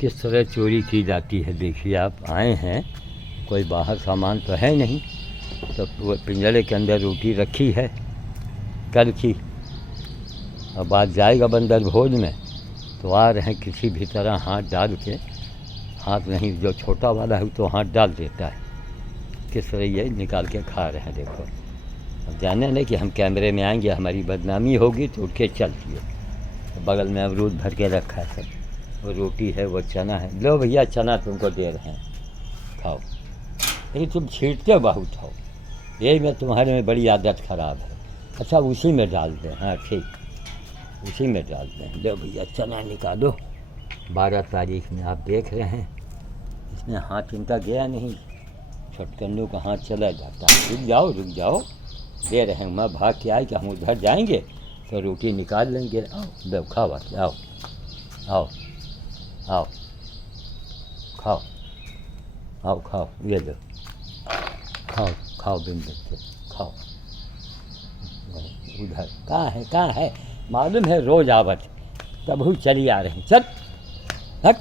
किस तरह चोरी की जाती है। देखिए आप आए हैं, कोई बाहर सामान तो है नहीं, तो वो पिंजरे के अंदर रोटी रखी है कल की। अब आज जाएगा बंदर भोज में, तो आ रहे हैं किसी भी तरह हाथ डाल के, हाथ नहीं जो छोटा वाला है तो हाथ डाल देता है, किस तरह ये निकाल के खा रहे हैं। देखो अब जाने नहीं कि हम कैमरे में आएंगे हमारी बदनामी होगी, तो उठ के चल दिए। बगल में अमरूद भर के रखा है सब, वो रोटी है, वो चना है। लो भैया चना तुमको दे रहे हैं, खाओ। लेकिन तुम छींटते बहुत हो, यही में तुम्हारे में बड़ी आदत ख़राब है। अच्छा उसी में डाल दें, हाँ ठीक, उसी में डाल दें। लो भैया चना निकालो। 12 तारीख में आप देख रहे हैं, इसमें हाथ इनका गया नहीं, छटकन्नू का हाथ चला जाता है। रुक जाओ, दे रहे हैं। मैं भाग के आए कि हम उधर जाएंगे तो रोटी निकाल लेंगे। आओ लो खाओ, आओ आओ आओ खाओ, आओ खाओ, ये लो खाओ बिन बच्चे खाओ। उधर कहाँ है मालूम है, रोज़ आवत कबहू चली आ रही। चल हट।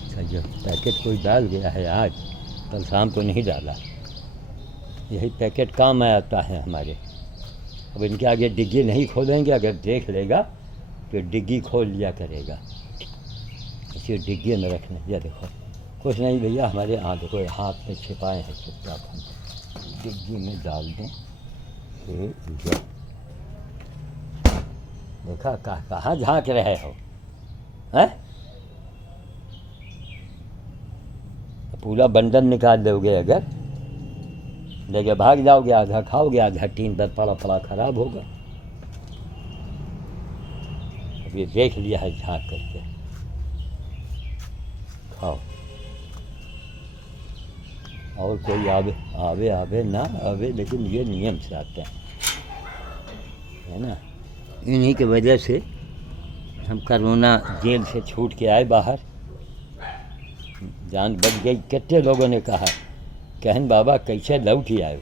अच्छा जो पैकेट कोई डाल गया है आज, कल शाम को नहीं डाला। यही पैकेट काम में आता है हमारे। अब इनके आगे डिग्गी नहीं खोलेंगे, अगर देख लेगा तो डिग्गी खोल लिया करेगा। इसी डिग्गी में रखना। ये देखो कुछ नहीं भैया, हमारे देखो हाथ में छिपाए हैं चुपचाप, हम डिग्गी में डाल दें। देखा कहाँ झाँक रहे हो हैं? पूरा बंडल निकाल दोगे, अगर लेके भाग जाओगे, आधा खाओगे, आधा टीन पर पड़ा खराब होगा। अब ये देख लिया है झाँक करके, खाओ। और कोई आवे ना आवे, लेकिन ये नियम से आते हैं, है ना। इन्हीं की वजह से हम कोरोना जेल से छूट के आए बाहर, जान बच गई। कितने लोगों ने कहा कहन बाबा कैसे लौट ही आए,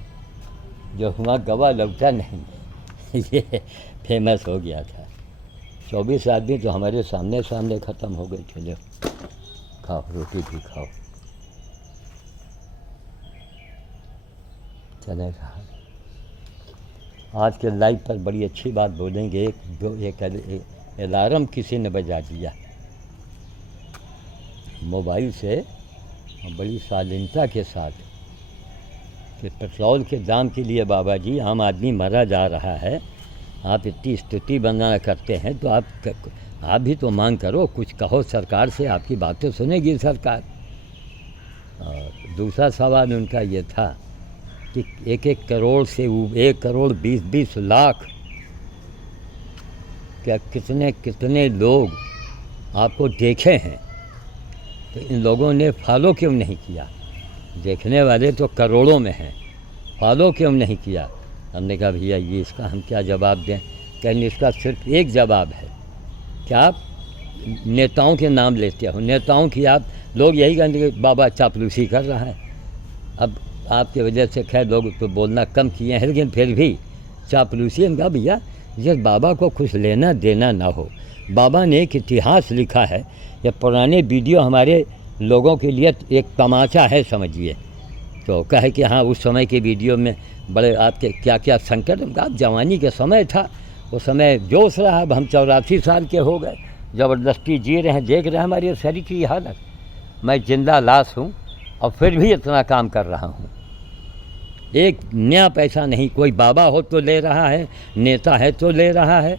जो हुआ गवा लौटा नहीं। ये फेमस हो गया था। 24 आदमी तो हमारे सामने ख़त्म हो गए थे। लो खाओ, रोटी भी खाओ। चलेगा। आज के लाइव पर बड़ी अच्छी बात बोलेंगे। एक अलार्म किसी ने बजा दिया मोबाइल से, बड़ी शालीनता के साथ, कि पेट्रोल के दाम के लिए बाबा जी आम आदमी मरा जा रहा है, आप इतनी स्तुति वंदना करते हैं, तो आप भी तो मांग करो, कुछ कहो सरकार से, आपकी बातें सुनेगी सरकार। और दूसरा सवाल उनका ये था कि 1-1 करोड़ से 1 करोड़ 20-20 लाख, क्या कितने लोग आपको देखे हैं, तो इन लोगों ने फॉलो क्यों नहीं किया? देखने वाले तो करोड़ों में हैं, फॉलो क्यों नहीं किया? हमने कहा भैया ये इसका हम क्या जवाब दें? कहने इसका सिर्फ एक जवाब है कि आप नेताओं के नाम लेते हो, नेताओं की आप लोग यही कहेंगे कि बाबा चापलूसी कर रहा है। अब आपकी वजह से खैर लोग तो बोलना कम किए हैं, लेकिन फिर भी चापलूसी। हम कहा भैया जिस बाबा को कुछ लेना देना ना हो, बाबा ने एक इतिहास लिखा है, ये पुराने वीडियो हमारे लोगों के लिए एक तमाचा है समझिए। तो कहे कि हाँ उस समय के वीडियो में बड़े आपके क्या क्या संकट, आप जवानी के समय था, उस समय जोश रहा। अब हम 84 साल के हो गए, ज़बरदस्ती जी रहे हैं, देख रहे हैं हमारे शरीर की हालत। मैं जिंदा लाश हूँ और फिर भी इतना काम कर रहा हूँ। एक नया पैसा नहीं, कोई बाबा हो तो ले रहा है, नेता है तो ले रहा है।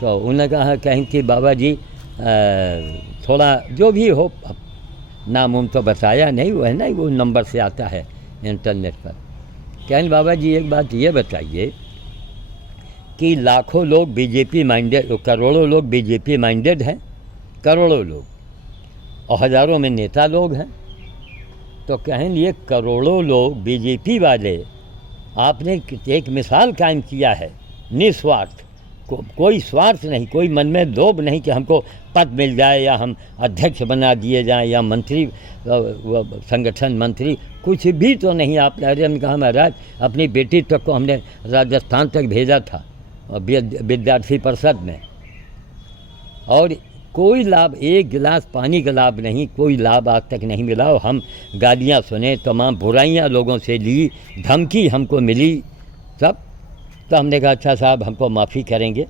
तो उन्होंने कहा कहीं कि बाबा जी थोड़ा जो भी हो, नाम उम तो बताया नहीं, वो है ना, वो नंबर से आता है इंटरनेट पर। कहें बाबा जी एक बात ये बताइए कि लाखों लोग बीजेपी माइंडेड, करोड़ों लोग बीजेपी माइंडेड हैं, करोड़ों लोग, और हज़ारों में नेता लोग हैं। तो कहें ये करोड़ों लोग बीजेपी वाले, आपने एक मिसाल कायम किया है, निस्वार्थ, कोई स्वार्थ नहीं, कोई मन में लोभ नहीं कि हमको पद मिल जाए या हम अध्यक्ष बना दिए जाएं या मंत्री, संगठन मंत्री, कुछ भी तो नहीं। आपने अरे हम कहा महाराज अपनी बेटी तक को हमने राजस्थान तक भेजा था विद्यार्थी परिषद में, और कोई लाभ, एक गिलास पानी का लाभ नहीं, कोई लाभ आज तक नहीं मिला। और हम गालियाँ सुने, तमाम बुराइयाँ लोगों से ली, धमकी हमको मिली सब। तो हमने कहा अच्छा साहब हमको माफ़ी करेंगे,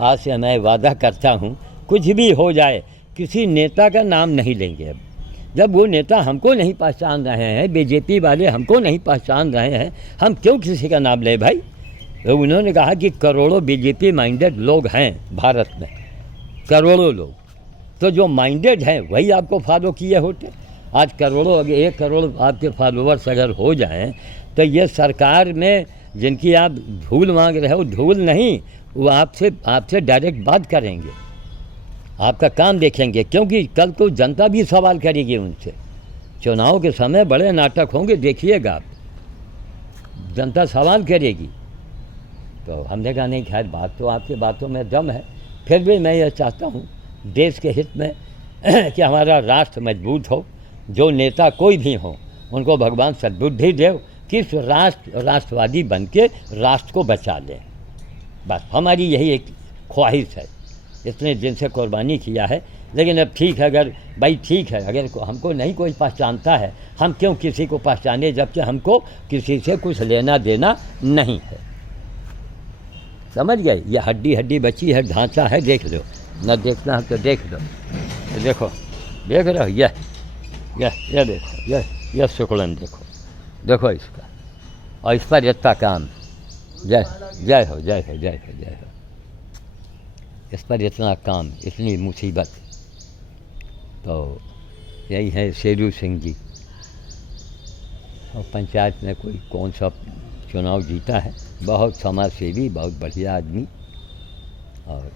आज से मैं वादा करता हूँ कुछ भी हो जाए किसी नेता का नाम नहीं लेंगे। अब जब वो नेता हमको नहीं पहचान रहे हैं, बीजेपी वाले हमको नहीं पहचान रहे हैं, हम क्यों किसी का नाम लें भाई। तो उन्होंने कहा कि करोड़ों बीजेपी माइंडेड लोग हैं भारत में, करोड़ों लोग, तो जो माइंडेड हैं वही आपको फॉलो किए होते। आज करोड़ों, अगर 1 करोड़ आपके फॉलोअर्स अगर हो जाएं तो ये सरकार में जिनकी आप धूल मांग रहे हो, धूल नहीं, वो आपसे डायरेक्ट बात करेंगे, आपका काम देखेंगे, क्योंकि कल को जनता भी सवाल करेगी उनसे। चुनाव के समय बड़े नाटक होंगे, देखिएगा आप, जनता सवाल करेगी। तो हमने कहा नहीं, खैर बात तो आपकी बातों में दम है, फिर भी मैं ये चाहता हूँ देश के हित में कि हमारा राष्ट्र मजबूत हो, जो नेता कोई भी हो उनको भगवान सद्बुद्धि दे, किस राष्ट्रवादी बन के राष्ट्र को बचा लें। बस हमारी यही एक ख्वाहिश है। इतने दिन से कुर्बानी किया है, लेकिन अब ठीक है, अगर भाई ठीक है, अगर हमको नहीं कोई पहचानता है, हम क्यों किसी को पहचाने, जबकि हमको किसी से कुछ लेना देना नहीं है। समझ गए, ये हड्डी हड्डी बची है, ढांचा है, देख लो, न देखना है तो देख लो, देखो, देख रहे हो, ये देखो, यह शुक्लन देखो, देखो इसका, और इस पर इतना काम, जय जय हो, जय हो, जय हो, जय हो, इस पर इतना काम, इतनी मुसीबत। तो यही है शेरू सिंह जी, और पंचायत में कोई कौन सा चुनाव जीता है, बहुत समाज सेवी, बहुत बढ़िया आदमी और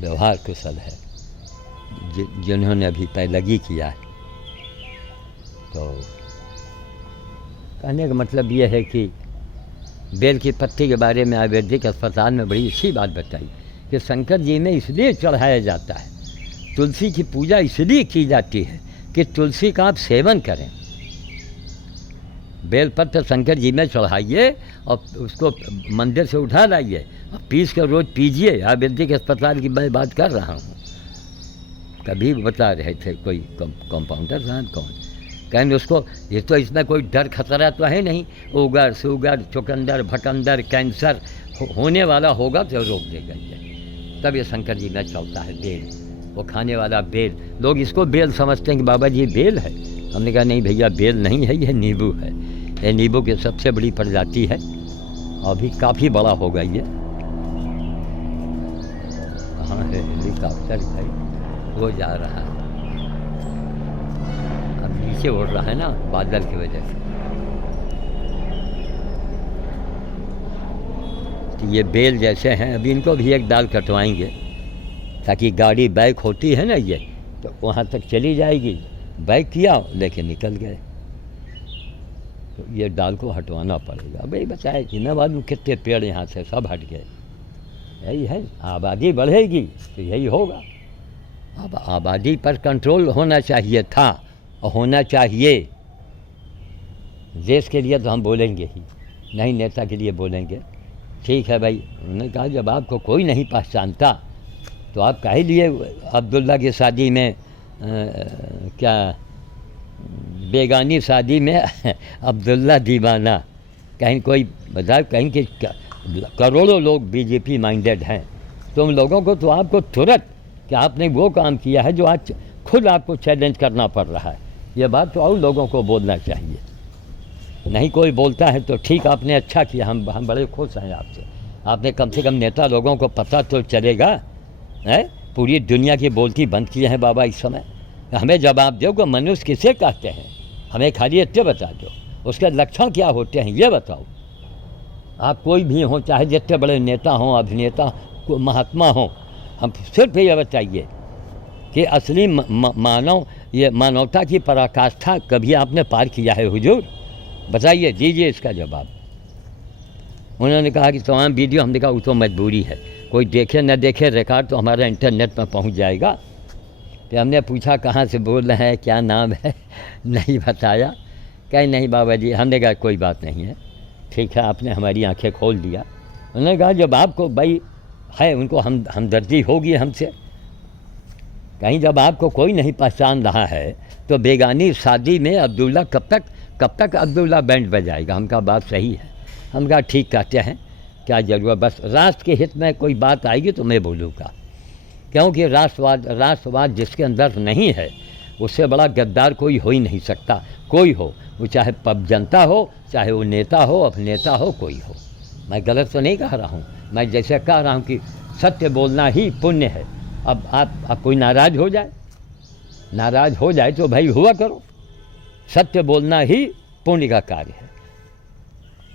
व्यवहार कुशल है, जिन्होंने अभी पैलगी किया है। तो कहने का मतलब ये है कि बेल की पत्ती के बारे में आयुर्वेदिक अस्पताल में बड़ी अच्छी बात बताई कि शंकर जी में इसलिए चढ़ाया जाता है, तुलसी की पूजा इसलिए की जाती है कि तुलसी का आप सेवन करें। बेलपत्र शंकर जी में चढ़ाइए और उसको मंदिर से उठा लाइए और पीस कर रोज़ पीजिए। आयुर्वेदिक अस्पताल की मैं बात कर रहा हूँ, कभी बता रहे थे कोई कंपाउंडर साहब, कौन कहेंगे उसको, ये तो इसमें कोई डर खतरा तो है नहीं, उगर शुगर चुकंदर भटंदर कैंसर होने वाला होगा तो रोक देगा ये। तब ये शंकर जी में चलता है बेल, वो खाने वाला बेल। लोग इसको बेल समझते हैं कि बाबा जी बेल है, हमने कहा नहीं भैया, बेल नहीं है, यह नींबू है। ये नींबू की सबसे बड़ी प्रजाति है, अभी काफ़ी बड़ा होगा ये। कहाँ है हेलीकॉप्टर भाई, वो जा रहा है, अब नीचे उड़ रहा है ना बादल की वजह से। तो ये बेल जैसे हैं, अभी इनको भी एक डाल कटवाएंगे ताकि गाड़ी बैक होती है ना ये, तो वहाँ तक चली जाएगी। बैक किया लेके निकल गए, तो ये डाल को हटवाना पड़ेगा। भाई बचाए कि न मालूम कितने पेड़ यहाँ से सब हट गए। यही है, आबादी बढ़ेगी तो यही होगा। अब आबादी पर कंट्रोल होना चाहिए था और होना चाहिए। देश के लिए तो हम बोलेंगे ही, नहीं नेता के लिए बोलेंगे। ठीक है भाई, उन्होंने कहा जब आपको कोई नहीं पहचानता तो आप काहे लिए अब्दुल्ला की शादी में क्या बेगानी शादी में अब्दुल्ला दीवाना, कहीं कोई बताए, कहीं कि करोड़ों लोग बीजेपी माइंडेड हैं, तुम लोगों को तो आपको तुरंत कि आपने वो काम किया है जो आज खुद आपको चैलेंज करना पड़ रहा है। ये बात तो और लोगों को बोलना चाहिए। नहीं कोई बोलता है तो ठीक, आपने अच्छा किया, हम बड़े खुश हैं आपसे। आपने कम से कम नेता लोगों को पता तो चलेगा है। पूरी दुनिया की बोलती बंद की है बाबा इस समय। हमें जवाब दो कि मनुष्य किसे कहते हैं, हमें खाली इतने बता दो, उसके लक्षण क्या होते हैं ये बताओ। आप कोई भी हो, चाहे जितने बड़े नेता हों, अभिनेता महात्मा हों, हम सिर्फ ये बताइए कि असली मानव, ये मानवता की पराकाष्ठा कभी आपने पार किया है हुजूर? बताइए, दीजिए इसका जवाब। उन्होंने कहा कि तमाम वीडियो, हमने कहा वो तो मजबूरी है, कोई देखे न देखे, रिकॉर्ड तो हमारा इंटरनेट पर पहुंच जाएगा। तो हमने पूछा कहाँ से बोल रहे हैं, क्या नाम है, नहीं बताया। कहीं नहीं बाबा जी, हमने कहा कोई बात नहीं है, ठीक है, आपने हमारी आंखें खोल दिया। उन्होंने कहा जब आपको भाई है, उनको हमदर्दी होगी हमसे, कहीं जब आपको कोई नहीं पहचान रहा है तो बेगानी शादी में अब्दुल्ला कब तक अब्दुल्ला बैंड बजाएगा। हम कहा बात सही है, हम कहा ठीक कहते हैं, क्या ज़रूरत, बस राष्ट्र के हित में कोई बात आएगी तो मैं बोलूँगा, क्योंकि राष्ट्रवाद जिसके अंदर नहीं है उससे बड़ा गद्दार कोई हो ही नहीं सकता। कोई हो, वो चाहे पब जनता हो, चाहे वो नेता हो, अभिनेता हो, कोई हो। मैं गलत तो नहीं कह रहा हूँ, मैं जैसे कह रहा हूँ कि सत्य बोलना ही पुण्य है। अब आप कोई नाराज़ हो जाए तो भाई हुआ करो, सत्य बोलना ही पुण्य का कार्य है।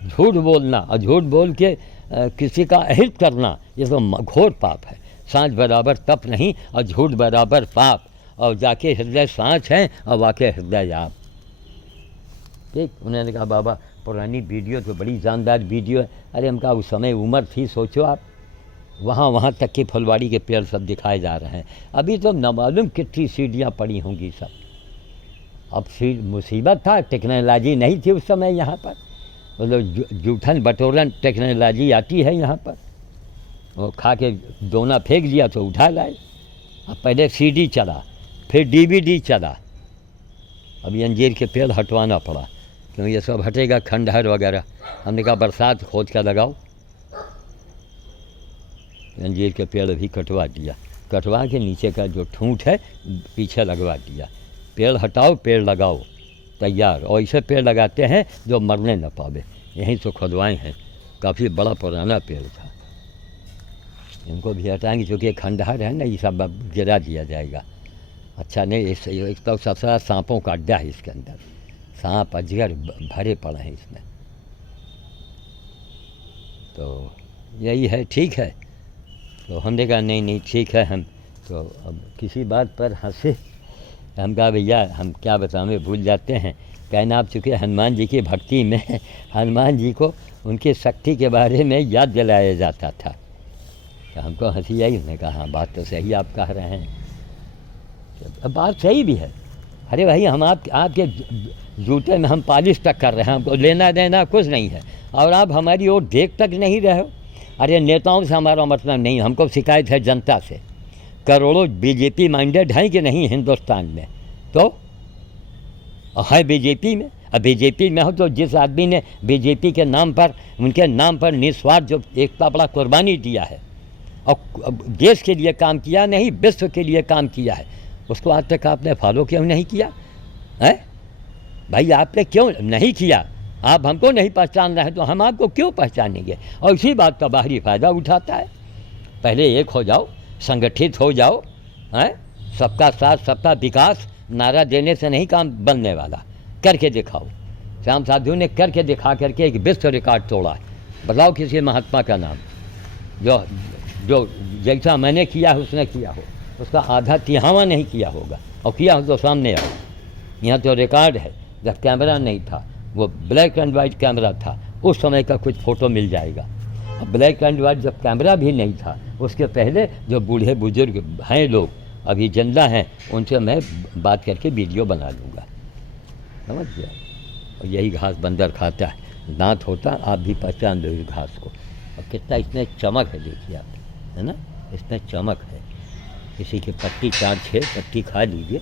झूठ बोलना और झूठ बोल के किसी का अहित करना ये तो घोर पाप है। सांच बराबर तप नहीं और झूठ बराबर पाप, और जाके हृदय सांच है और वाकई हृदय आप। ठीक, उन्होंने कहा बाबा पुरानी वीडियो तो बड़ी जानदार वीडियो है। अरे हम कहा उस समय उम्र थी, सोचो आप, वहाँ तक के फुलवाड़ी के पेड़ सब दिखाए जा रहे हैं। अभी तो न मालूम कितनी सीढ़ियाँ पड़ी होंगी सब। अब मुसीबत था, टेक्नोलॉजी नहीं थी उस समय यहाँ पर, मतलब जूठन बटोरन टेक्नोलॉजी आती है यहाँ पर। वो खा के दोना फेंक दिया तो उठा लाए। अब पहले सीडी चला, फिर डीवीडी चला। अभी अंजीर के पेड़ हटवाना पड़ा, क्योंकि ये सब हटेगा, खंडहर वगैरह। हमने कहा बरसात खोद कर लगाओ। अंजीर के पेड़ भी कटवा दिया, कटवा के नीचे का जो ठूंठ है पीछे लगवा दिया। पेड़ हटाओ, पेड़ लगाओ, तैयार। और ऐसे पेड़ लगाते हैं जो मरने न पावे। यहीं से खुदवाए हैं, काफ़ी बड़ा पुराना पेड़ था। इनको भी हटाएंगे, क्योंकि खंडहर है ना, ये सब गिरा दिया जाएगा। अच्छा नहीं, एक तो सबसे सांपों का अड्डा है इसके अंदर, सांप अजगर भरे पड़े हैं इसमें। तो यही है, ठीक है। तो हमने कहा नहीं ठीक है। हम तो अब किसी बात पर हंसे। हम कहा भैया हम क्या बताएं, भूल जाते हैं। कहना आप चूँकि हनुमान जी की भक्ति में हनुमान जी को उनकी शक्ति के बारे में याद दिलाया जाता था। तो हमको हंसी आई। उसने कहा हाँ बात तो सही आप कह रहे हैं, अब बात सही भी है। अरे भाई हम आपके जूते में हम पॉलिश तक कर रहे हैं, हमको लेना देना कुछ नहीं है, और आप हमारी ओर देख तक नहीं रहे हो। अरे नेताओं से हमारा मतलब नहीं, हमको शिकायत है जनता से। करोड़ों बीजेपी माइंडेड हैं कि नहीं हिंदुस्तान में, तो है बीजेपी में। अब बीजेपी में हो तो जिस आदमी ने बीजेपी के नाम पर, उनके नाम पर निस्वार्थ जो इतना बड़ा कुर्बानी दिया है और देश के लिए काम किया, नहीं विश्व के लिए काम किया है, उसको आज तक आपने फॉलो क्यों नहीं किया है भाई? आपने क्यों नहीं किया? आप हमको नहीं पहचान रहे तो हम आपको क्यों पहचानेंगे? और इसी बात का बाहरी फ़ायदा उठाता है। पहले एक हो जाओ, संगठित हो जाओ, हैं? सबका साथ सबका विकास नारा देने से नहीं काम बनने वाला, करके दिखाओ। श्याम साधु ने करके दिखा करके एक विश्व रिकॉर्ड तोड़ा है। बताओ किसी महात्मा का नाम जो जैसा मैंने किया है उसने किया हो, उसका आधा तिहावा नहीं किया होगा, और किया हो तो सामने आओ। यहाँ तो रिकॉर्ड है। जब कैमरा नहीं था, वो ब्लैक एंड वाइट कैमरा था, उस समय का कुछ फ़ोटो मिल जाएगा। अब ब्लैक एंड वाइट जब कैमरा भी नहीं था, उसके पहले जो बूढ़े बुजुर्ग हैं लोग अभी जिंदा हैं, उनसे मैं बात करके वीडियो बना लूँगा, समझ गया? और यही घास बंदर खाता है, दांत होता, आप भी पहचान लो इस घास को। और कितना इसमें चमक है, देखिए आप, है ना, इसमें चमक है। किसी की पत्ती 4-6 पत्ती खा लीजिए,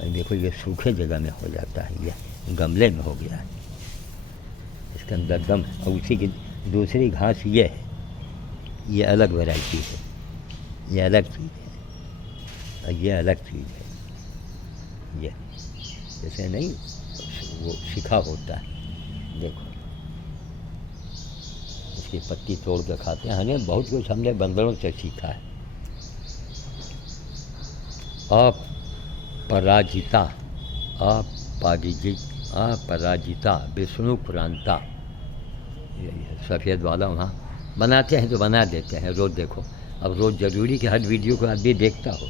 और देखो ये सूखे जगह में हो जाता है, ये गमले में हो गया है, इसके अंदर दम। और उसी की दूसरी घास ये है, ये अलग वैरायटी है, ये अलग चीज़ है, और ये अलग चीज़ है। ये जैसे नहीं वो शिखा होता है, देखो इसकी पत्ती तोड़ के खाते हैं। हमें बहुत कुछ हमने बंदरों से सीखा है। अपराजिता विष्णु पुरांता, यही है। सफ़ेद वाला वहाँ बनाते हैं तो बना देते हैं, रोज़ देखो। अब रोज़ ज़रूरी कि हर वीडियो को आदमी देखता हो।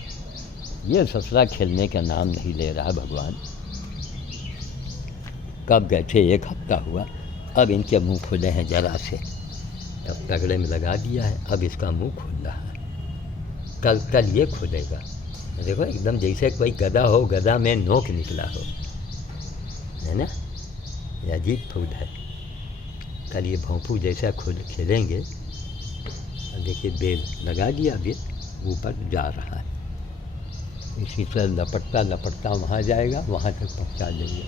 ये ससुरा खेलने का नाम नहीं ले रहा भगवान। कब गए थे, 1 हफ्ता हुआ, अब इनके मुंह खुले हैं जरा से, अब तगड़े में लगा दिया है, अब इसका मुंह खुल रहा है। कल ये खुलेगा, देखो एकदम जैसे कोई गधा हो, गधा में नोक निकला हो, है ना? ये अजीब फूल है। कल ये भोंपू जैसा खिलेंगे। देखिए बेल लगा दिया, अभी ऊपर जा रहा है। इसी तरह लपटता लपटता वहाँ जाएगा, वहाँ तक पहुँचा देंगे।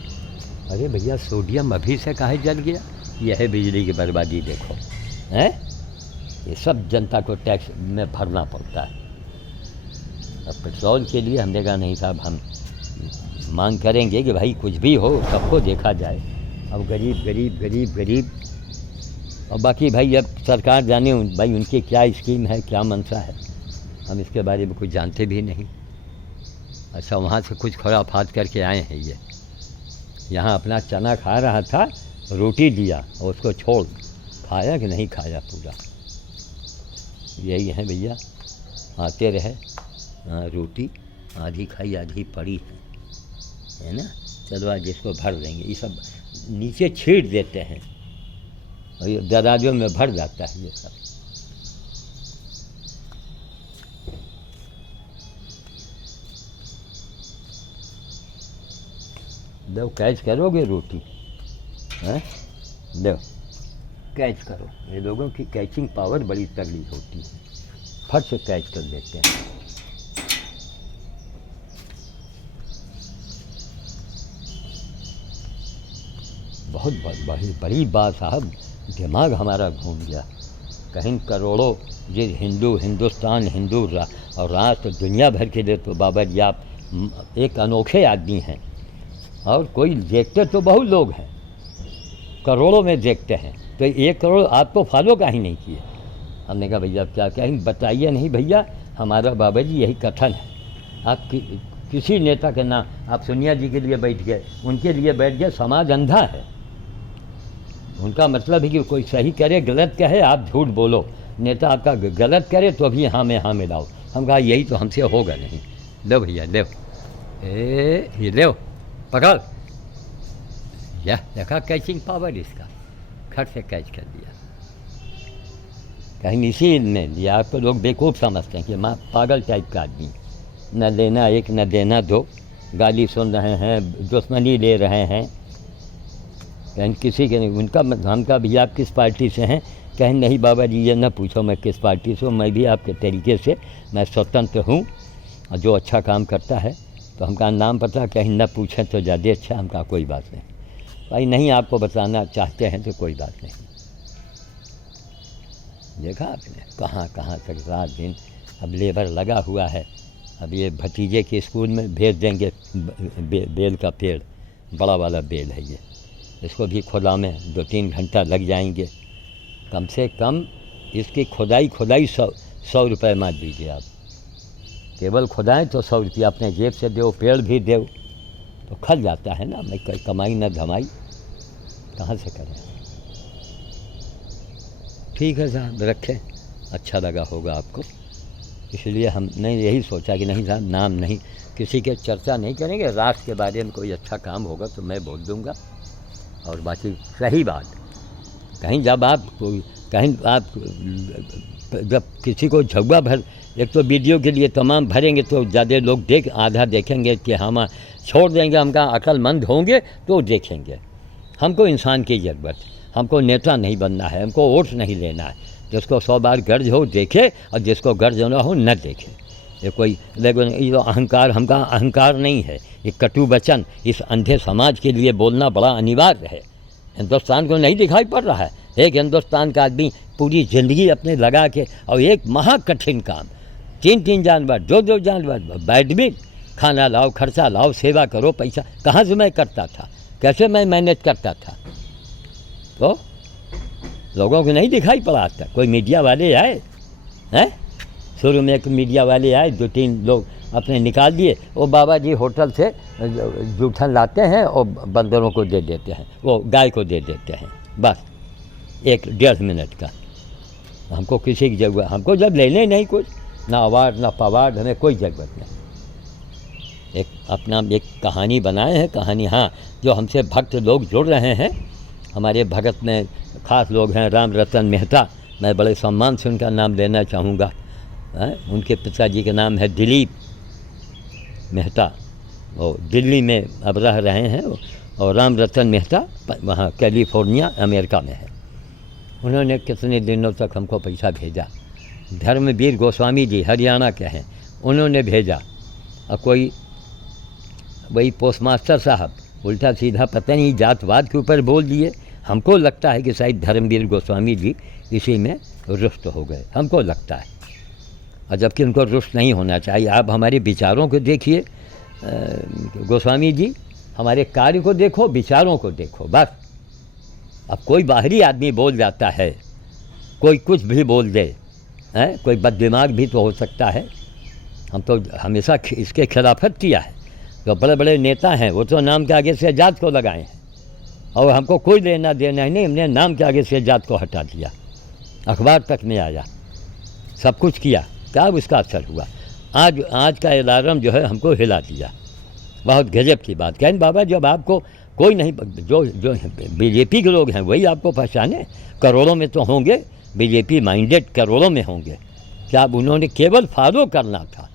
अरे भैया सोडियम अभी से काहे जल गया, यह है बिजली की बर्बादी। देखो हैं, ये सब जनता को टैक्स में भरना पड़ता है। अब पेट्रोल के लिए हमने कहा नहीं साहब, हम मांग करेंगे कि भाई कुछ भी हो सबको देखा जाए। अब गरीब गरीब गरीब गरीब, और बाकी भाई अब सरकार जाने भाई उनकी क्या स्कीम है, क्या मंशा है, हम इसके बारे में कुछ जानते भी नहीं। अच्छा, वहाँ से कुछ खुराफात करके आए हैं ये, यहाँ अपना चना खा रहा था, रोटी दिया और उसको छोड़, खाया कि नहीं खाया पूरा। यही है भैया, आते रहे। रोटी आधी खाई आधी पड़ी है ना, चलो आज इसको भर देंगे। ये सब नीचे छीट देते हैं और ये दराजों में भर जाता है ये सब। दो कैच करोगे रोटी, हैं दो कैच करो। ये लोगों की कैचिंग पावर बड़ी तगड़ी होती है, फट से कैच कर देते हैं। बहुत बड़ी बात साहब, दिमाग हमारा घूम गया। कहीं करोड़ों ये हिंदुस्तान हिंदू और राष्ट्र दुनिया भर के लिए तो बाबा जी आप एक अनोखे आदमी हैं। और कोई देखते तो बहुत लोग हैं, करोड़ों में देखते हैं, तो 1 करोड़ आपको फॉलो का ही नहीं किए। हमने कहा भैया क्या कहें, बताइए। नहीं भैया, हमारा बाबा जी यही कथन है। आप किसी नेता के नाम, आप सोनिया जी के लिए बैठ गए, उनके लिए बैठ गए, समाज अंधा है। उनका मतलब है कि कोई सही करे गलत कहे आप झूठ बोलो, नेता आपका गलत करे तो भी हाँ में हाँ मिलाओ। हम कहा यही तो हमसे होगा नहीं। लो भैया लो, ये लो पकड़, यह देखा कैचिंग पावर इसका, खट से कैच कर दिया। कहीं इसी में लिया। आपको लोग बेवकूफ़ समझते हैं कि माँ पागल टाइप का आदमी, न लेना एक न देना दो, गाली सुन रहे हैं, दुश्मनी ले रहे हैं। कहीं किसी के नहीं, उनका हमका भी आप किस पार्टी से हैं, कहीं नहीं बाबा जी ये न पूछो मैं किस पार्टी से हूँ, मैं भी आपके तरीके से मैं स्वतंत्र हूँ, और जो अच्छा काम करता है तो हमका नाम पता, कहीं न पूछें तो ज़्यादा अच्छा। हमका कोई बात नहीं भाई, नहीं आपको बताना चाहते हैं तो कोई बात नहीं। देखा आपने कहाँ कहाँ तक रात दिन अब लेबर लगा हुआ है। अब ये भतीजे के स्कूल में भेज देंगे बेल का पेड़, बड़ा वाला बेल है ये, इसको भी खुदा में 2-3 घंटा लग जाएंगे कम से कम। इसकी खुदाई 100 रुपये मत दीजिए आप, केवल खुदाएँ तो 100 रुपया अपने जेब से दो, पेड़ भी दो तो खल जाता है ना। मैं कमाई न धमाई कहाँ से करें। ठीक है साहब, रखें, अच्छा लगा होगा आपको, इसलिए हमने यही सोचा कि नहीं साहब नाम नहीं, किसी के चर्चा नहीं करेंगे। राष्ट्र के बारे में कोई अच्छा काम होगा तो मैं बोल दूँगा। और बाकी सही बात, कहीं जब आप जब किसी को झगड़ा भर, एक तो वीडियो के लिए तमाम भरेंगे तो ज़्यादा लोग आधा देखेंगे कि हम छोड़ देंगे, हमका अक्लमंद होंगे तो देखेंगे। हमको इंसान की ज़रूरत, हमको नेता नहीं बनना है, हमको वोट नहीं लेना है। जिसको 100 बार गर्ज हो देखे और जिसको गर्ज ना हो न देखे। ये कोई लेकिन ये तो अहंकार, हमका अहंकार नहीं है, ये कटु वचन इस अंधे समाज के लिए बोलना बड़ा अनिवार्य है। हिंदुस्तान को नहीं दिखाई पड़ रहा है, एक हिंदुस्तान का आदमी पूरी ज़िंदगी अपने लगा के, और एक महाकठिन काम, 3 जानवर 2 जानवर, बैडमिंट, खाना लाओ, खर्चा लाओ, सेवा करो, पैसा कहाँ से मैं करता था, कैसे मैं मैनेज करता था। तो लोगों को नहीं दिखाई पड़ा था। कोई मीडिया वाले आए हैं, शुरू में एक मीडिया वाले आए, 2-3 लोग अपने निकाल दिए। वो बाबा जी होटल से जूठन लाते हैं और बंदरों को दे देते हैं, वो गाय को दे देते हैं, बस 1-1.5 मिनट का। हमको किसी की ज़रूरत, हमको जब लेने नहीं कुछ, ना अवार्ड ना पवार्ड, हमें कोई ज़रूरत नहीं। एक अपना एक कहानी बनाए हैं, कहानी। हाँ, जो हमसे भक्त लोग जुड़ रहे हैं, हमारे भगत में ख़ास लोग हैं राम रतन मेहता, मैं बड़े सम्मान से उनका नाम लेना चाहूँगा। उनके पिताजी का नाम है दिलीप मेहता, वो दिल्ली में अब रह रहे हैं, और राम रतन मेहता वहाँ कैलिफोर्निया अमेरिका में है। उन्होंने कितने दिनों तक हमको पैसा भेजा। धर्मवीर गोस्वामी जी हरियाणा के हैं, उन्होंने भेजा। और कोई वही पोस्ट मास्टर साहब उल्टा सीधा पता नहीं जातवाद के ऊपर बोल दिए। हमको लगता है कि शायद धर्मवीर गोस्वामी जी इसी में रुष्ट हो गए, हमको लगता है, और जबकि उनको रुष्ट नहीं होना चाहिए। आप हमारे विचारों को देखिए गोस्वामी जी, हमारे कार्य को देखो, विचारों को देखो, बस। अब कोई बाहरी आदमी बोल जाता है, कोई कुछ भी बोल दे, हैं, कोई बददिमाग भी तो हो सकता है। हम तो हमेशा इसके खिलाफत किया है। जो बड़े बड़े नेता हैं वो तो नाम के आगे से जात को लगाए हैं, और हमको कोई लेना देना ही नहीं, हमने नाम के आगे से जात को हटा दिया। अखबार तक में आया, सब कुछ किया, क्या उसका असर हुआ? आज का अलार्म जो है हमको हिला दिया। बहुत गजब की बात। कहें बाबा, जब आपको कोई नहीं, जो बीजेपी के लोग हैं वही आपको पहचाने, करोड़ों में तो होंगे, बीजेपी माइंडेड करोड़ों में होंगे। क्या उन्होंने केवल फॉलो करना था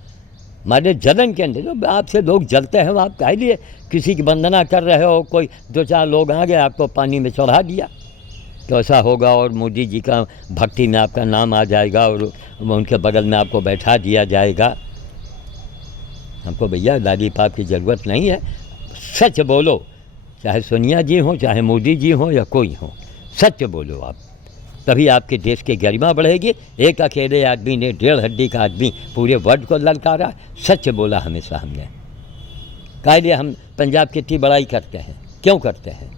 हमारे जलन के अंदर? जो आपसे लोग जलते हैं, आप कह लिए किसी की वंदना कर रहे हो, कोई 2-4 लोग आ गए आपको पानी में चढ़ा दिया तो ऐसा होगा, और मोदी जी का भक्ति में आपका नाम आ जाएगा और उनके बगल में आपको बैठा दिया जाएगा। हमको भैया लाली पाप की ज़रूरत नहीं है। सच बोलो, चाहे सोनिया जी हो, चाहे मोदी जी हो, या कोई हो, सच बोलो आप, तभी आपके देश की गरिमा बढ़ेगी। एक अकेले आदमी ने, 1.5 हड्डी का आदमी पूरे वर्ल्ड को ललकारा। सच बोला हमेशा हमने। काहे लिए हम पंजाब की इतनी बड़ाई करते हैं? क्यों करते हैं?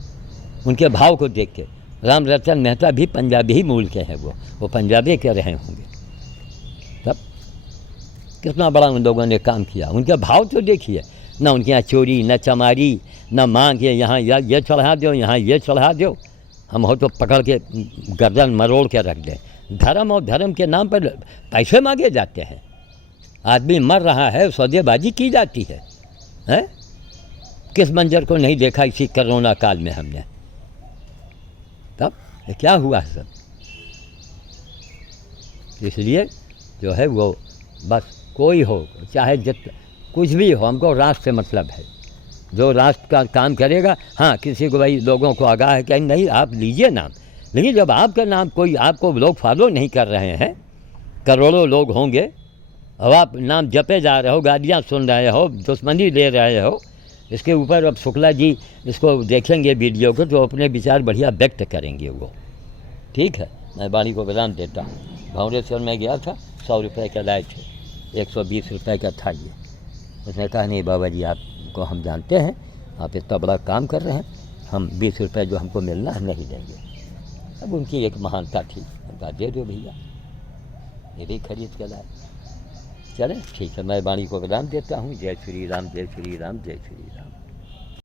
उनके भाव को देख के। राम रतन मेहता भी पंजाबी ही मूल के हैं, वो पंजाबी के रहे होंगे। तब कितना बड़ा उन लोगों ने काम किया। उनके भाव तो देखिए, ना उनके यहाँ चोरी, न चमारी, न मांग, यहाँ ये चढ़ा दो, यहाँ ये चढ़ा दो। हम हो तो पकड़ के गर्दन मरोड़ के रख दें। धर्म और धर्म के नाम पर पैसे मांगे जाते हैं। आदमी मर रहा है, सौदेबाजी की जाती है, हैं? किस मंजर को नहीं देखा इसी कोरोना काल में हमने? तब ये क्या हुआ सब? इसलिए जो है वो बस कोई हो, चाहे कुछ भी हो, हमको राष्ट्र से मतलब है। जो राष्ट्र का काम करेगा, हाँ, किसी को भाई लोगों को आगाह है कि नहीं आप लीजिए नाम, लेकिन जब आपका नाम कोई आपको लोग फॉलो नहीं कर रहे हैं, करोड़ों लोग होंगे, अब आप नाम जपे जा रहे हो, गालियाँ सुन रहे हो, दुश्मनी ले रहे हो, इसके ऊपर अब शुक्ला जी इसको देखेंगे वीडियो को तो अपने विचार बढ़िया व्यक्त करेंगे वो। ठीक है, मैं वाणी को विराम देता हूँ। भंवरेश्वर में गया था, 100 रुपये का लाए थे, 120 रुपये का था ये। उसने कहा नहीं बाबा जी, आपको हम जानते हैं, आप इतना बड़ा काम कर रहे हैं, हम 20 रुपये जो हमको मिलना है नहीं देंगे। अब उनकी एक महानता थी, उनका दे दो भैया, ये भी खरीद के लाए। चलें, ठीक है, मैं वाणी को विराम देता हूँ। जय श्री राम, जय श्री राम, जय श्री राम।